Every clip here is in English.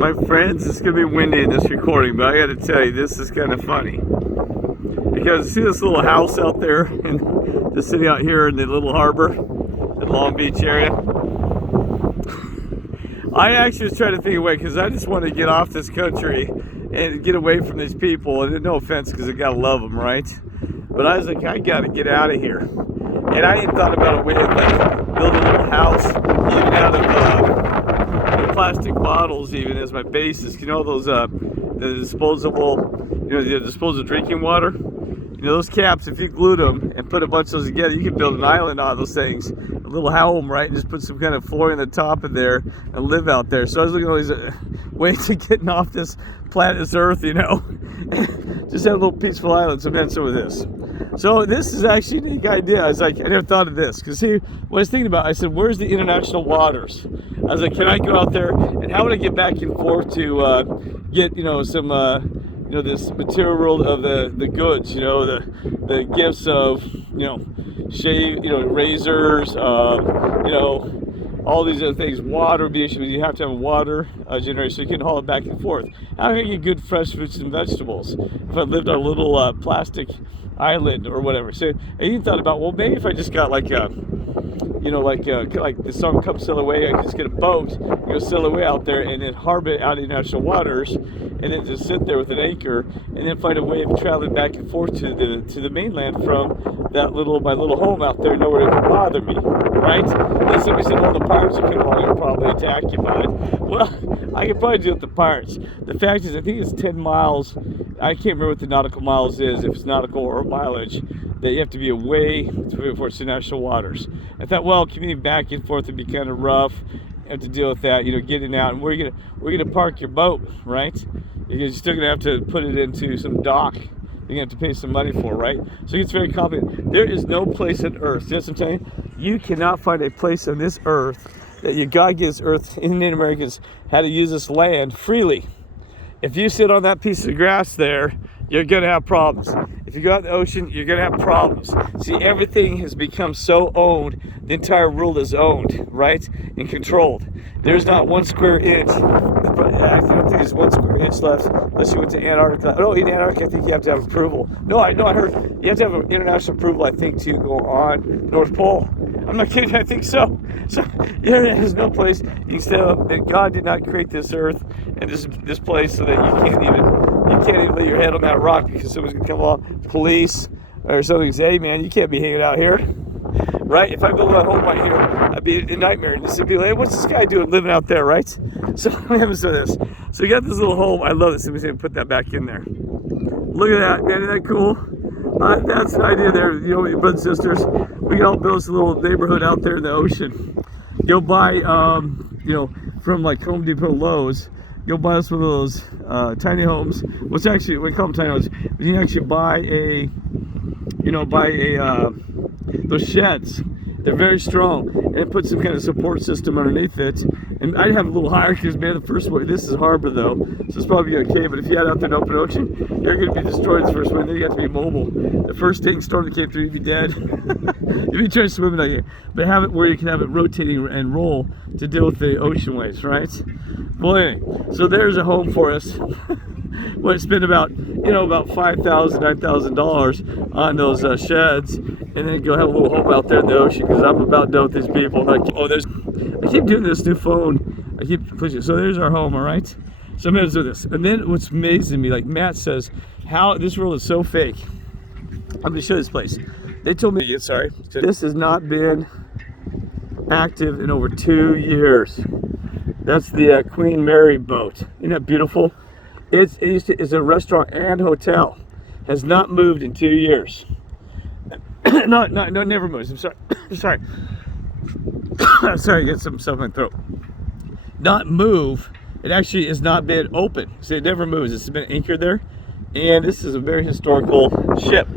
My friends, it's going to be windy in this recording, but I got to tell you, this is kind of funny. Because see this little house out there, and just sitting out here in the little harbor, in Long Beach area? I actually was trying to think of a way, because I just want to get off this country and get away from these people. And no offense, because I got to love them, right? But I was like, I got to get out of here. And I even thought about a way of like build a little house, even out of plastic bottles, even as my basis. You know those the disposable, the disposable drinking water. You know those caps. If you glued them and put a bunch of those together, you could build an island out of those things, a little home, right? And just put some kind of flooring on the top of there and live out there. So I was looking at all these ways of getting off this planet, this Earth, just have a little peaceful island. So I'm with this. So this is actually a unique idea. I was like, I never thought of this. Because see, what I was thinking about, I said, where's the international waters? I was like, can I go out there, and how would I get back and forth to get, some, this material world of the goods, the gifts of, shave, razors, all these other things. Water would be an issue. You have to have a water generator so you can haul it back and forth. How can I get good fresh fruits and vegetables if I lived on a little plastic island or whatever? So I even thought about, well, maybe if I just got like the song "Come Sail Away," I could just get a boat, sail away out there, and then harbor it out in international waters, and then just sit there with an anchor, and then find a way of traveling back and forth to the mainland from my little home out there. Nowhere it can bother me, right? Then somebody said, well, the pirates will come along and probably attack you, bud. Well, I could probably deal with the pirates. The fact is, I think it's 10 miles. I can't remember what the nautical miles is, if it's nautical or mileage, that you have to be away before it's international waters. I thought, well, commuting back and forth would be kind of rough. You have to deal with that, getting out. And where you gonna park your boat, right? You're still gonna have to put it into some dock. You're gonna have to pay some money for, right? So it gets very complicated. There is no place on earth. You know what I'm saying? You cannot find a place on this earth that God gives earth, Indian Americans, how to use this land freely. If you sit on that piece of grass there, you're going to have problems. If you go out in the ocean, you're going to have problems. See, everything has become so owned. The entire world is owned, right? And controlled. There's not 1 square inch. I don't think there's 1 square inch left unless you went to Antarctica. No, in Antarctica, I think you have to have approval. No, I heard you have to have an international approval, I think, to go on the North Pole. I'm not kidding, I think so. So there's no place you can stay up. That God did not create this earth and this place so that you can't even lay your head on that rock because someone's gonna come along, police or something, and say, hey man, you can't be hanging out here. Right? If I built a home right here, I'd be a nightmare. And just be like, hey, what's this guy doing living out there, right? So what happens to this? So we got this little home. I love it. Somebody's gonna put that back in there. Look at that, man, isn't that cool? That's an idea there, your brothers and sisters. We can all build this little neighborhood out there in the ocean. Go buy, from like Home Depot, Lowe's, go buy us one of those tiny homes. What's actually, we call them tiny homes. You can actually buy those sheds. They're very strong, and put some kind of support system underneath it. And I'd have a little higher because, man, the first one, this is harbor though, so it's probably okay. But if you had out there in the open ocean, you're going to be destroyed the first one. Then you have to be mobile. The first storm that came through, you'd be dead. You'd be trying to swim out here. But have it where you can have it rotating and roll to deal with the ocean waves, right? Well, anyway, so there's a home for us. Well, spend about $5,000, $9,000 on those sheds, and then go have a little home out there in the ocean because I'm about done with these people. Like, I keep doing this new phone. I keep pushing. So there's our home, all right? So I'm gonna do this. And then what's amazing me, like Matt says, how this world is so fake. I'm gonna show you this place. They told me, sorry, this has not been active in over 2 years. That's the Queen Mary boat. Isn't that beautiful? It's a restaurant and hotel. Has not moved in 2 years. No, never moves. I'm sorry. I'm sorry. I'm sorry, I get some stuff in my throat. Not move. It actually has not been open. So it never moves. It's been anchored there. And this is a very historical ship.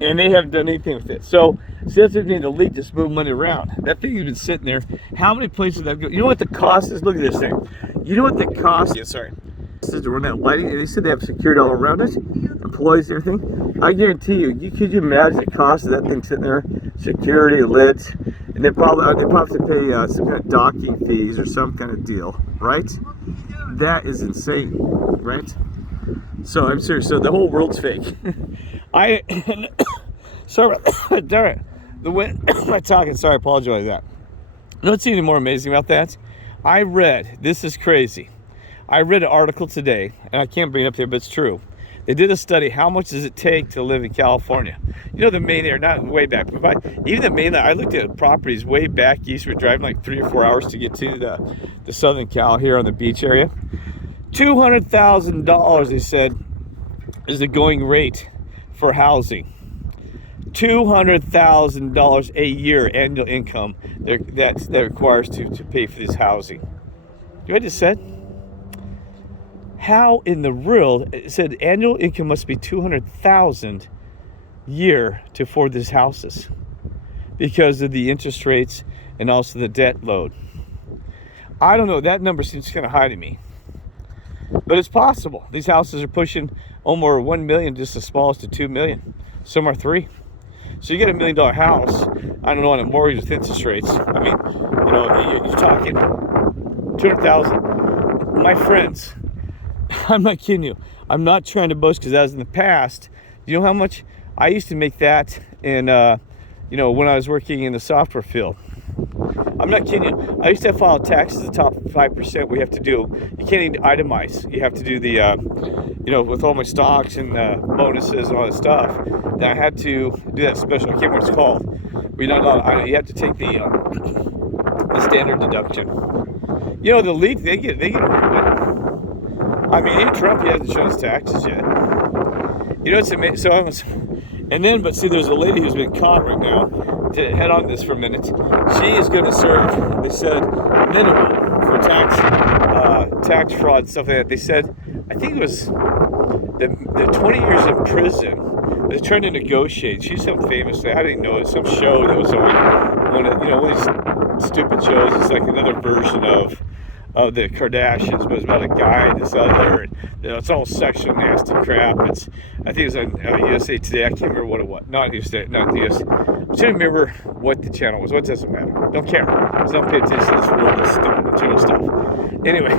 And they haven't done anything with it. So that's what the leak, just move money around. That thing has been sitting there. How many places that go? You know what the cost is? Look at this thing. You know what the cost is? Sorry. This is to run that lighting. And they said they have security all around it. Employees and everything. I guarantee you, could you imagine the cost of that thing sitting there? Security, lit. And they probably have to pay some kind of docking fees or some kind of deal, right? That is insane, right? So I'm serious. So the whole world's fake. Sorry, darn it. The way I'm talking. Sorry, I apologize for that. You know what's even more amazing about that? I read. This is crazy. I read an article today, and I can't bring it up here, but it's true. They did a study. How much does it take to live in California? You know, the main area, not way back, but even the mainland. I looked at properties way back east. We're driving like 3 or 4 hours to get to the Southern Cal here on the beach area. $200,000, they said, is the going rate for housing. $200,000 a year annual income that requires to pay for this housing. You know what I just said? How in the world? It said annual income must be $200,000 a year to afford these houses because of the interest rates and also the debt load. I don't know. That number seems kind of high to me, but it's possible. These houses are pushing almost 1 million, just as small as to 2 million. Some are 3. So you get $1 million house. I don't know, on a mortgage with interest rates. I mean, you know, you're talking 200,000. My friends, I'm not kidding you. I'm not trying to boast because that was in the past. You know how much I used to make that in, you know, when I was working in the software field. I'm not kidding you. I used to have file taxes, the top 5% we have to do. You can't even itemize. You have to do the, you know, with all my stocks and bonuses and all that stuff. Then I had to do that special. I can't remember what it's called. We're not allowed. You have to take the standard deduction. You know, the league, they get away with it. I mean, even Trump, he hasn't shown his taxes yet. You know, it's amazing. So I was, and then, but see, there's a lady who's been caught right now. To head on this for a minute, she is going to serve, they said, minimum for tax fraud and stuff like that. They said, I think it was the 20 years in prison. They're trying to negotiate. She's some famous, I didn't know it, some show that was on one of, you know, one of these stupid shows. It's like another version of the Kardashians, but it's about a guy and this other, and you know, it's all sexual nasty crap. It's, I think it was on USA Today. I can't remember what it was. Not USA, not the US. I can't remember what the channel was. What doesn't matter. Don't care. Just don't pay attention to this world of stupid channel stuff. Anyway,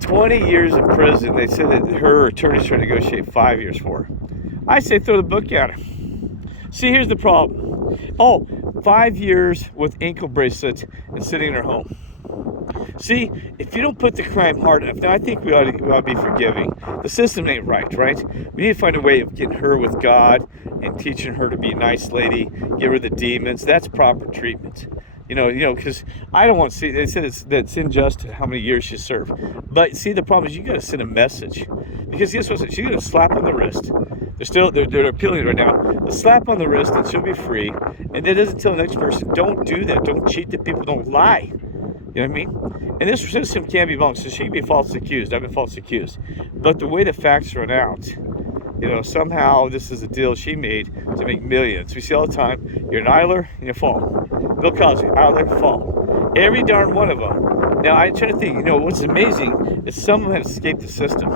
20 years in prison. They said that her attorney's trying to negotiate 5 years for her. I say throw the book at her. See, here's the problem. Oh, 5 years with ankle bracelets and sitting in her home. See, if you don't put the crime hard enough, now I think we ought to be forgiving. The system ain't right? We need to find a way of getting her with God and teaching her to be a nice lady, give her the demons. That's proper treatment. You know, because I don't want to see. They said it's unjust how many years she served. But see, the problem is you got to send a message, because guess what? She's gonna slap on the wrist. They're appealing it right now. A slap on the wrist and she'll be free. And that doesn't tell the next person, don't do that. Don't cheat the people. Don't lie. You know what I mean? And this system can be wrong, so she can be falsely accused. I've been falsely accused. But the way the facts run out, you know, somehow this is a deal she made to make millions. We see all the time, you're an idler and you fall. Bill Cosby, idler, fall. Every darn one of them. Now, I'm trying to think, you know, what's amazing is some of them have escaped the system,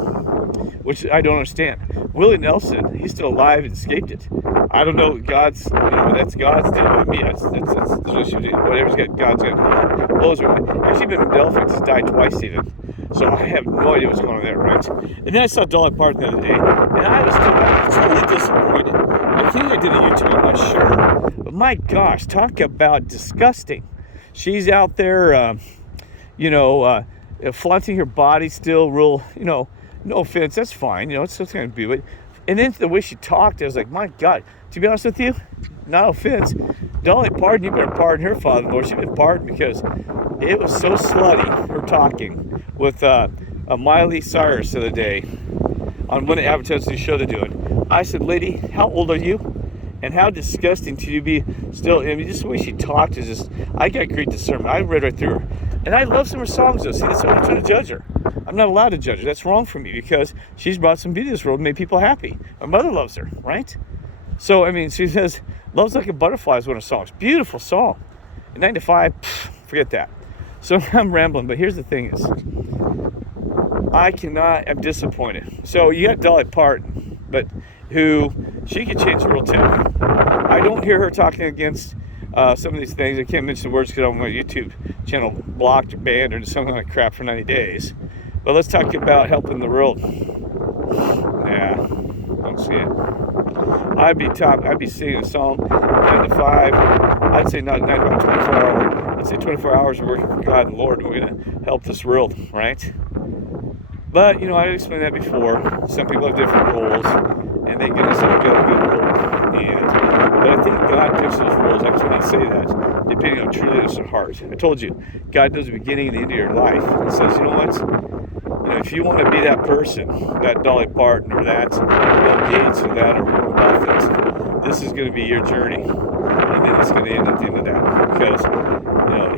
which I don't understand. Willie Nelson, he's still alive and escaped it. I don't know, God's, you know, that's God's deal with me. That's whatever's got God's got. Those are actually been in Delphi, he's died twice even. So I have no idea what's going on there, right? And then I saw Dolly Parton the other day, and I was totally disappointed. I think I did a YouTube, I'm not sure. But my gosh, talk about disgusting. She's out there, you know, flaunting her body still real, you know, no offense, that's fine, you know, it's going to be, but, and then the way she talked, I was like, my God, to be honest with you, no offense, Dolly Parton, you better pardon her father-in-law. She's been pardoned because it was so slutty, her talking with Miley Cyrus the other day on one of the advertising show they're doing. I said, lady, how old are you? And how disgusting to you be still, I mean, just the way she talked is just, I got great discernment. I read right through her. And I love some of her songs though. See, that's why I'm trying to judge her. I'm not allowed to judge her. That's wrong for me because she's brought some beauty to this world and made people happy. My mother loves her, right? So, I mean, she says, Love's Like a Butterfly is one of her songs. Beautiful song. And 9 to 5, forget that. So I'm rambling, but here's the thing is, I'm disappointed. So you got Dolly Parton, but she could change the world too. I don't hear her talking against some of these things. I can't mention the words because I'm on my YouTube channel blocked or banned or something like crap for 90 days. But let's talk about helping the world. Yeah, don't see it. I'd be singing a Psalm 9 to 5. I'd say not 9 to 5, 24 hours. I'd say 24 hours working for God and Lord. We're going to help this world, right? But, you know, I've explained that before. Some people have different roles, and thank goodness I've got a good role. But I think God picks those roles. I cannot say that, depending on true innocent heart. I told you, God knows the beginning and the end of your life. He says, you know what? You know, if you want to be that person, that Dolly Parton or that Bill Gates or that or Warren Buffett, this is going to be your journey, and then it's going to end at the end of that. Because, you know,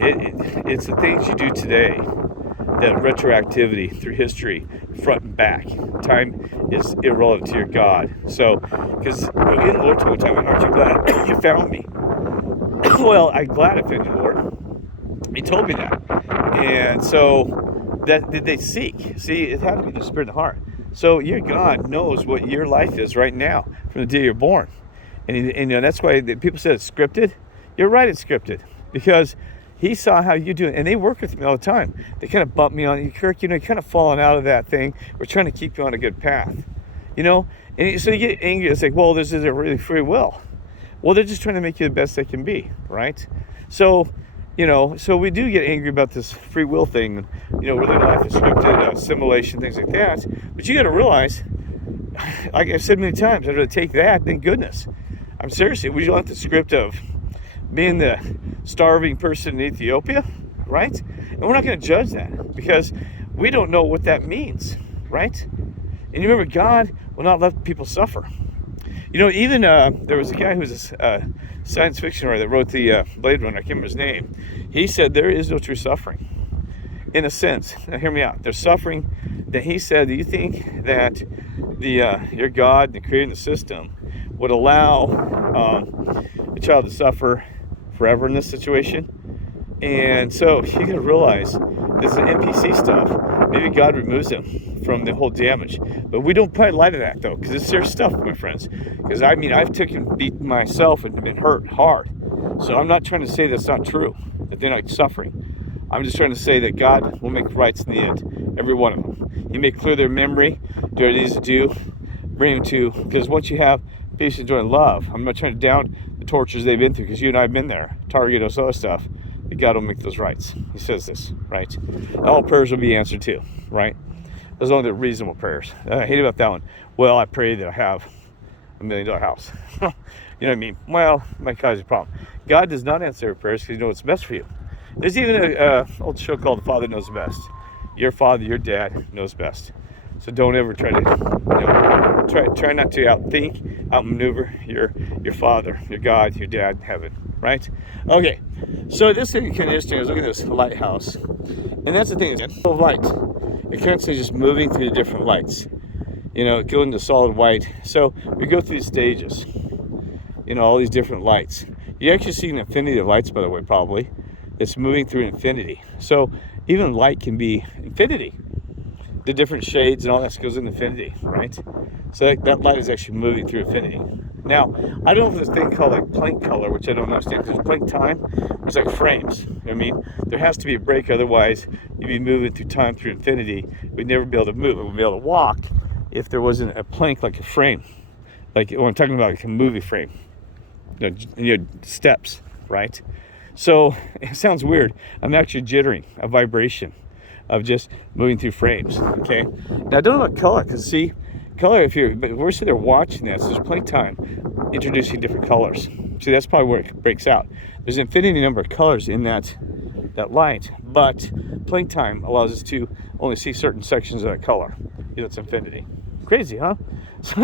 it's the things you do today, that retroactivity through history, front and back. Time is irrelevant to your God. So, because again, the Lord told me time, aren't you glad you found me? Well, I'm glad I found you, Lord. He told me that. And so, that did they seek? See, it had to be the spirit and the heart. So your God knows what your life is right now from the day you're born. And you know, that's why people said it's scripted. You're right, it's scripted. Because he saw how you do it, and they work with me all the time. They kind of bump me on, Kirk, you know, you're kind of falling out of that thing. We're trying to keep you on a good path, you know? And so you get angry. It's like, well, this isn't really free will. Well, they're just trying to make you the best they can be, right? So, you know, so we do get angry about this free will thing, you know, where life is scripted, assimilation, things like that. But you got to realize, like I've said many times, I'd rather take that than goodness. I'm seriously, would you want the script of being the starving person in Ethiopia, right? And we're not going to judge that because we don't know what that means, right? And you remember, God will not let people suffer. You know, even there was a guy who was a science fiction writer that wrote the Blade Runner. I can't remember his name. He said there is no true suffering, in a sense. Now, hear me out. There's suffering that he said. Do you think that your God, the creator of the system, would allow a child to suffer forever in this situation? And so you gotta realize this is NPC stuff. Maybe God removes them from the whole damage, but we don't quite lie to that though, because it's serious stuff, my friends. Because I mean, I've beat myself and been hurt hard. So I'm not trying to say that's not true, that they're not suffering. I'm just trying to say that God will make rights in the end, every one of them. He may clear their memory, do what it needs to do, bring them to, because once you have peace, and joy, and love, I'm not trying to down the tortures they've been through, because you and I have been there, Target, all other stuff. That God will make those rights. He says this, right? All prayers will be answered too, right? As long as they're reasonable prayers. I hate about that one. Well, I pray that I have $1 million house. You know what I mean? Well, might cause a problem. God does not answer prayers because He knows what's best for you. There's even an old show called The Father Knows Best. Your father, your dad knows best. So don't ever try to, you know, try not to outthink, outmaneuver your father, your God, your dad in heaven, right? Okay, so this thing kind of interesting. I was looking at this lighthouse, and that's the thing, it's full of light. It constantly just moving through the different lights, you know, going to solid white. So we go through these stages, you know, all these different lights. You actually see an infinity of lights, by the way, probably. It's moving through infinity. So even light can be infinity. The different shades and all that goes in infinity, right? So that light is actually moving through infinity. Now, I don't know if this thing called like Planck color, which I don't understand, because Planck time is like frames. I mean, there has to be a break, otherwise you'd be moving through time through infinity. We'd never be able to move. We'd be able to walk if there wasn't a Planck like a frame. Like what I'm talking about, like a movie frame. You know, steps, right? So it sounds weird. I'm actually jittering, a vibration of just moving through frames, okay? Now, I don't know about color, because see, color, but we're sitting there watching this, there's plenty of time introducing different colors. See, that's probably where it breaks out. There's an infinity number of colors in that light, but playing time allows us to only see certain sections of that color. You know, it's infinity. Crazy, huh? So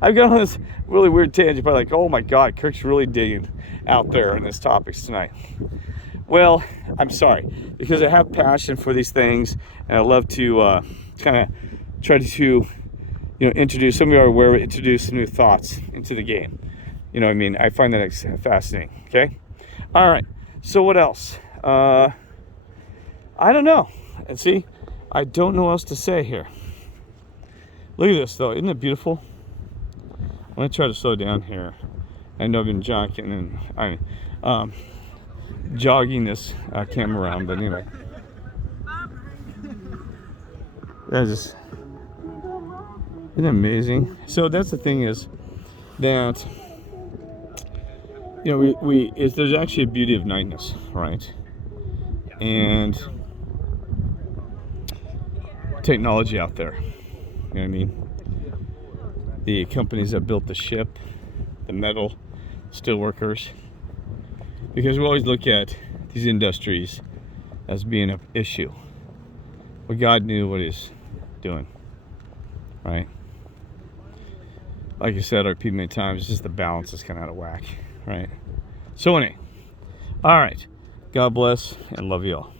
I've got on this really weird tangent, but like, oh my God, Kirk's really digging out there in this topics tonight. Well, I'm sorry, because I have passion for these things, and I love to kind of try to, you know, introduce, some of you are aware, introduce new thoughts into the game. You know what I mean? I find that fascinating, okay? All right, so what else? I don't know. And see, I don't know what else to say here. Look at this, though. Isn't it beautiful? I'm going to try to slow down here. I know I've been jogging and jogging this camera around, but anyway. That is, isn't it amazing? So that's the thing is that, you know, there's actually a beauty of nightness, right? And technology out there. You know what I mean? The companies that built the ship, the metal, steel workers. Because we always look at these industries as being an issue. But God knew what He's doing, right? Like I said, I repeat many times, it's just the balance is kind of out of whack, right? So anyway, all right. God bless and love you all.